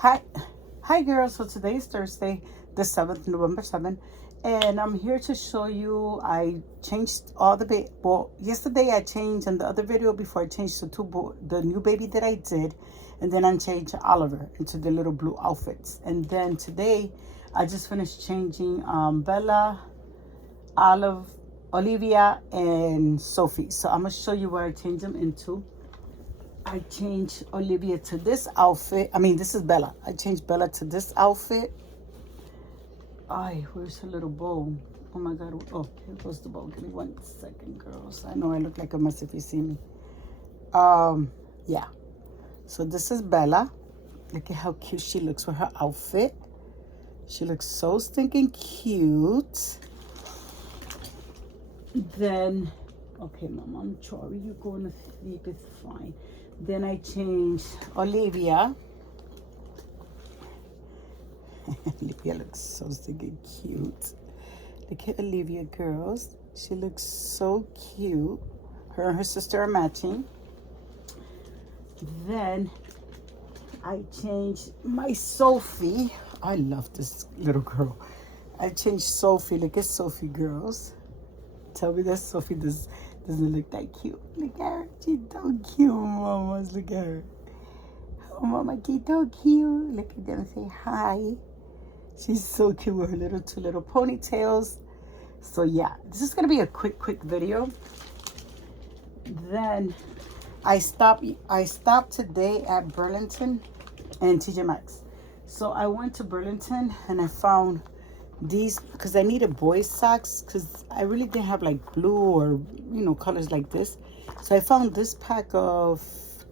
Hi, hi girls. So today is Thursday, the 7th, November 7th, and I'm here to show you I changed all the well, yesterday I changed in the other video before I changed the new baby that I did, and then I changed Oliver into the little blue outfits. And then today I just finished changing Bella, Olive, Olivia, and Sophie. So I'm gonna show you what I changed them into. I changed Olivia to this outfit. I mean, this is Bella. I changed Bella to this outfit. Ay, where's her little bow? Oh my God. Oh, here goes the bow. Give me 1 second, girls. I know I look like a mess if you see me. Yeah. So this is Bella. Look at how cute she looks with her outfit. She looks so stinking cute. Then, okay, Mom, I'm sorry. You're going to sleep. It's fine. Then I changed Olivia. Olivia looks so stinking cute. Look at Olivia, girls. She looks so cute. Her and her sister are matching. Then I changed my Sophie. I love this little girl. I changed Sophie. Look at Sophie, girls. Tell me that Sophie doesn't look that cute. Look at her. She's so cute, mamas. Look at her. Oh, mama, she's so cute. Look at them. Say hi. She's so cute with her two little ponytails. So yeah, this is gonna be a quick video. Then I stopped today at Burlington and TJ Maxx. So I went to Burlington and I found these because I needed boys socks because I really didn't have like blue or colors like this. So I found this pack of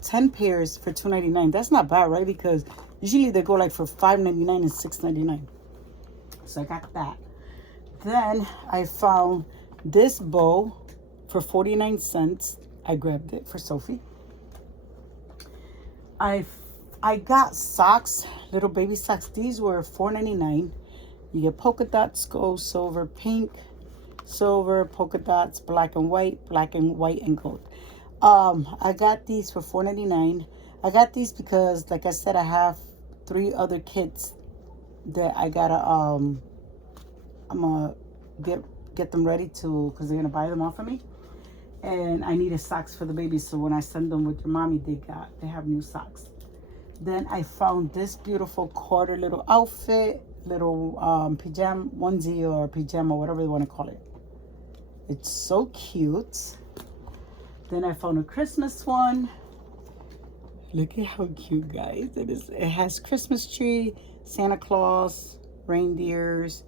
10 pairs for $2.99. That's not bad, right? Because usually they go like for $5.99 and $6.99. So I got that. Then I found this bow for 49 cents. I grabbed it for Sophie. I got socks, little baby socks. These were $4.99. You get polka dots, gold, silver, pink, silver, polka dots, black and white, and gold. I got these for $4.99. I got these because, like I said, I have 3 other kids that I gotta I'm gonna get them ready because they're gonna buy them off of me, and I needed socks for the babies, so when I send them with your mommy, they have new socks. Then I found this beautiful quarter little outfit, little pajama onesie or pajama, whatever you want to call it. It's so cute. Then I found a Christmas one. Look at how cute, guys. It has Christmas tree, Santa Claus, reindeers.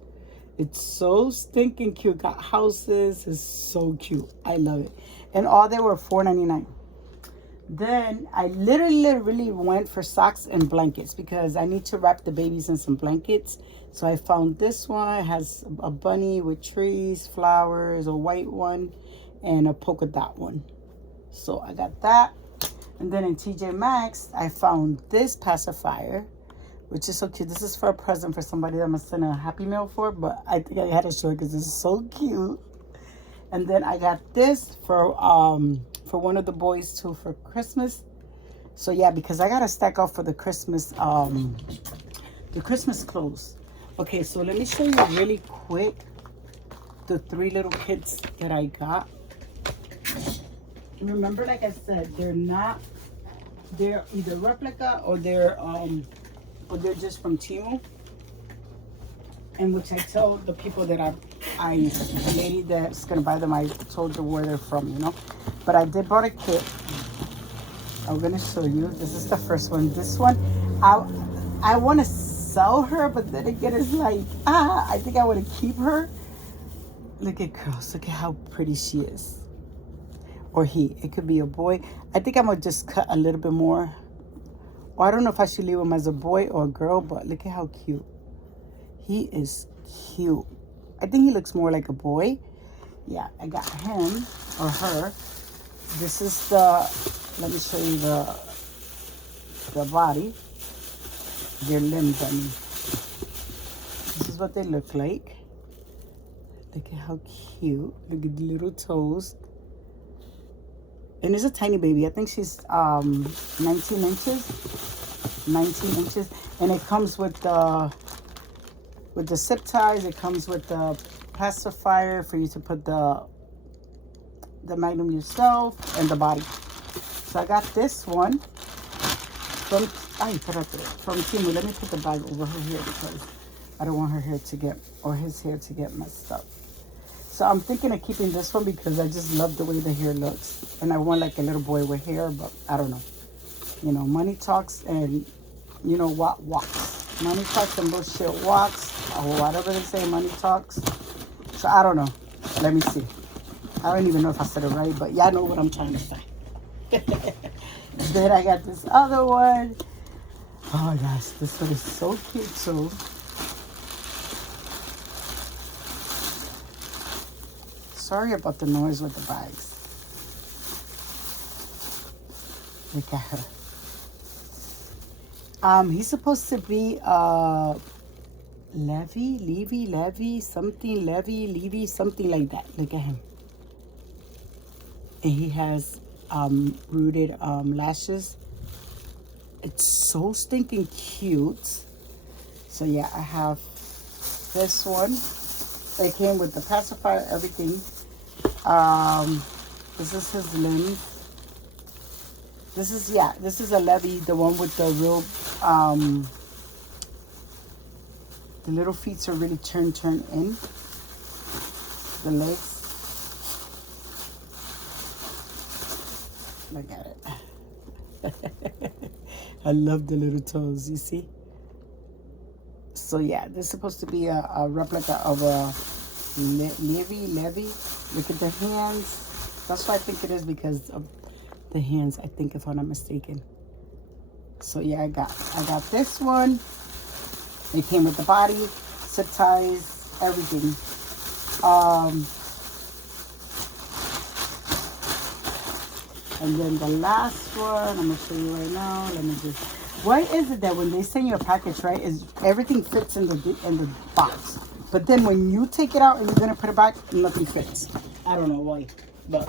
It's so stinking cute. Got houses. It's so cute. I love it. And all they were $4.99. Then I literally went for socks and blankets because I need to wrap the babies in some blankets. So I found this one. It has a bunny with trees, flowers, a white one, and a polka dot one. So I got that. And then in TJ Maxx, I found this pacifier, which is so cute. This is for a present for somebody that I'm going to send a Happy Meal for, but I think I had to show it because it's so cute. And then I got this for one of the boys too for Christmas. So yeah, because I got to stack up for the Christmas clothes. Okay, so let me show you really quick the 3 little kids that I got. Remember, like I said, they're either replica or they're just from Temu. And which I tell the people that the lady that's gonna buy them, I told her where they're from, But I did bought a kit. I'm gonna show you. This is the first one. This one, I want to sell her, but then again, it's like I think I want to keep her. Look at girls. Look at how pretty she is. Or he. It could be a boy. I think I'm going to just cut a little bit more. Or I don't know if I should leave him as a boy or a girl, but look at how cute. He is cute. I think he looks more like a boy. Yeah, I got him or her. This is let me show you the body. Their limbs, I mean. This is what they look like. Look at how cute. Look at the little toes. And it's a tiny baby. I think she's 19 inches. 19 inches. And it comes with the zip ties. It comes with the pacifier for you to put the magnum yourself, and the body. So I got this one from Temu. Let me put the bag over her hair because I don't want her hair to get, or his hair to get messed up. So I'm thinking of keeping this one because I just love the way the hair looks. And I want like a little boy with hair, but I don't know. You know, money talks, and you know what walks. Money talks and bullshit walks, or whatever they say, money talks. So I don't know. Let me see. I don't even know if I said it right, but y'all know what I'm trying to say. Then I got this other one. Oh my gosh, this one is so cute too. Sorry about the noise with the bags. Look at her. He's supposed to be Levy, something like that. Look at him. And he has rooted lashes. It's so stinking cute. So yeah, I have this one. It came with the pacifier, everything. This is his limbs. This is a Levy, the one with the real the little feet are really turn in. The legs. Look at it. I love the little toes, you see? So yeah, this is supposed to be a replica of a Levy. Look at the hands. That's what I think it is because of the hands, I think, if I'm not mistaken. So yeah, I got this one. It came with the body, zip ties, everything. And then the last one, I'm gonna show you right now. Let me just. Why is it that when they send you a package, right, is everything fits in the box, but then when you take it out and you're gonna put it back, nothing fits? I don't know why, but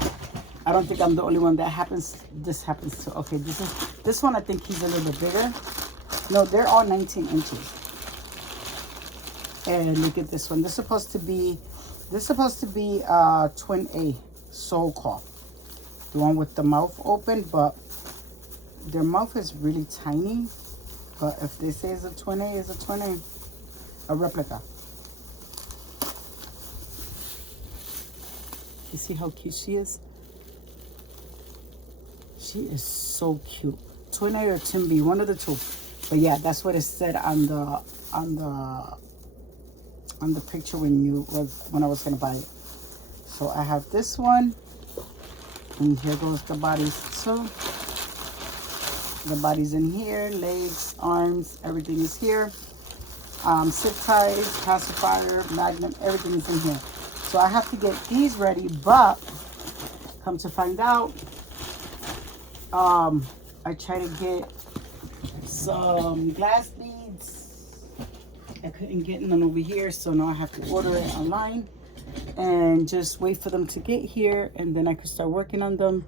I don't think I'm the only one that happens. This happens to. Okay, this one. I think he's a little bit bigger. No, they're all 19 inches. And look at this one. This is supposed to be twin A, so-called. The one with the mouth open, but their mouth is really tiny. But if they say it's a twin A, it's a twin A. A replica. You see how cute she is? She is so cute. Twin A or twin B, one of the two. But yeah, that's what it said on the picture when I was gonna buy it. So I have this one, and here goes the bodies too. The body's in here, legs, arms, everything is here. Zip ties, pacifier, magnum, everything is in here. So I have to get these ready, but come to find out, I tried to get some glass beads. I couldn't get none over here, so now I have to order it online and just wait for them to get here, and then I could start working on them,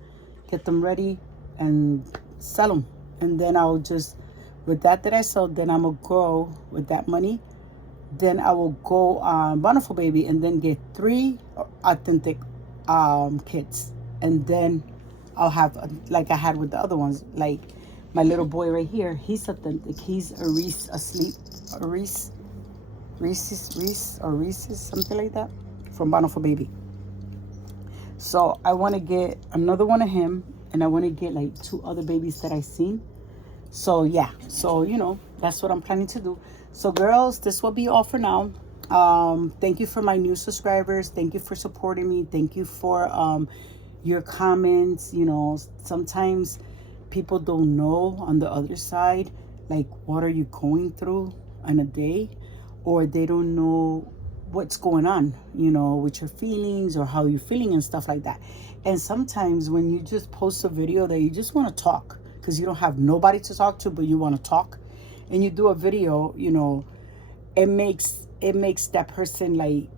get them ready, and sell them. And then I'll just, with that I sell, then I'm gonna go with that money. Then I will go on Bountiful Baby and then get 3 authentic kits, and then I'll have, like I had with the other ones, like my little boy right here. He's authentic. He's a Reese asleep, a Reese, something like that, from Bountiful Baby. So I want to get another one of him, and I want to get like 2 other babies that I've seen. So yeah, so you know, that's what I'm planning to do. So girls, this will be all for now. Thank you for my new subscribers. Thank you for supporting me. Thank you for your comments. You know, sometimes people don't know on the other side, like, what are you going through in a day, or they don't know what's going on, you know, with your feelings or how you're feeling and stuff like that. And sometimes when you just post a video that you just want to talk because you don't have nobody to talk to, but you want to talk, and you do a video, you know, it makes that person like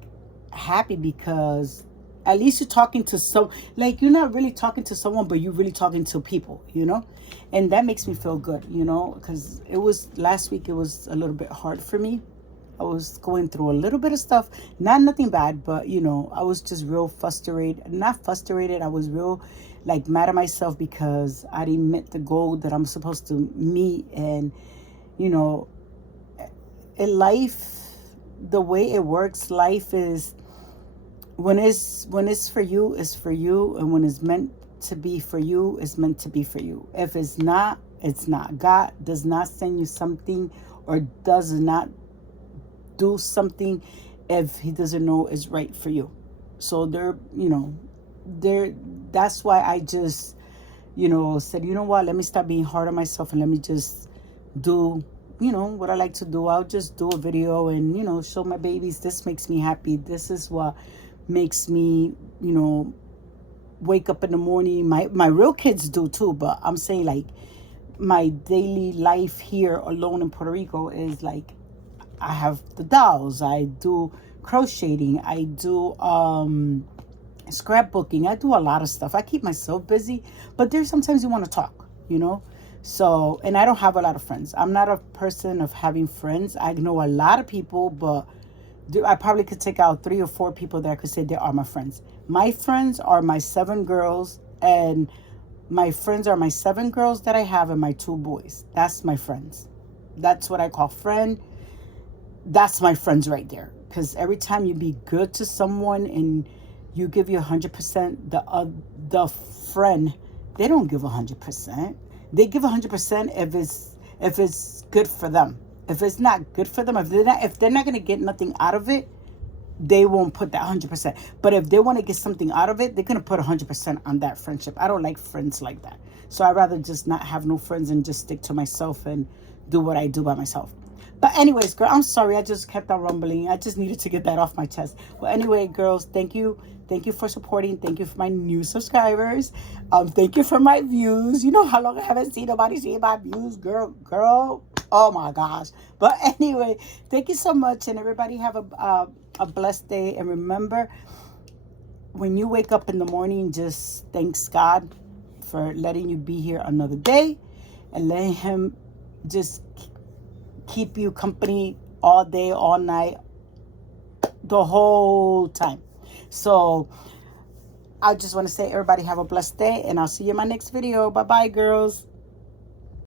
happy because At least you're talking to some, like, you're not really talking to someone, but you're really talking to people, you know? And that makes me feel good, you know, because it was last week, it was a little bit hard for me. I was going through a little bit of stuff, not nothing bad, but you know, I was just real frustrated. Not frustrated, I was real like mad at myself because I didn't meet the goal that I'm supposed to meet. And you know, in life, the way it works, life is when it's for you, it's for you, and when it's meant to be for you, it's meant to be for you. If it's not, it's not. God does not send you something or does not do something if he doesn't know is right for you. So there, you know, there, that's why I just, you know, said, you know what, let me stop being hard on myself and let me just do, you know, what I like to do. I'll just do a video and, you know, show my babies this makes me happy. This is what makes me, you know, wake up in the morning. My real kids do too, but I'm saying like my daily life here alone in Puerto Rico is like I have the dolls, I do crocheting, I do scrapbooking, I do a lot of stuff. I keep myself busy, but there's sometimes you want to talk, you know. So, and I don't have a lot of friends. I'm not a person of having friends. I know a lot of people, but I probably could take out 3 or 4 people that I could say they are my friends. My friends are my 7 girls, and my friends are my 7 girls that I have and my 2 boys. That's my friends. That's what I call friend. That's my friends right there. Because every time you be good to someone and you give you 100%, the friend, they don't give 100%. They give 100% if it's good for them. If it's not good for them, if they're not gonna get nothing out of it, they won't put that 100%. But if they want to get something out of it, they're gonna put 100% on that friendship. I don't like friends like that. So I'd rather just not have no friends and just stick to myself and do what I do by myself. But anyways, girl, I'm sorry. I just kept on rumbling. I just needed to get that off my chest. Well, anyway, girls, thank you. Thank you for supporting. Thank you for my new subscribers. Thank you for my views. You know how long I haven't seen nobody see my views, girl. Oh my gosh. But anyway, thank you so much, and everybody have a blessed day. And remember, when you wake up in the morning, just thanks God for letting you be here another day, and letting Him just keep you company all day, all night, the whole time. So I just want to say, everybody have a blessed day, and I'll see you in my next video. Bye bye, girls.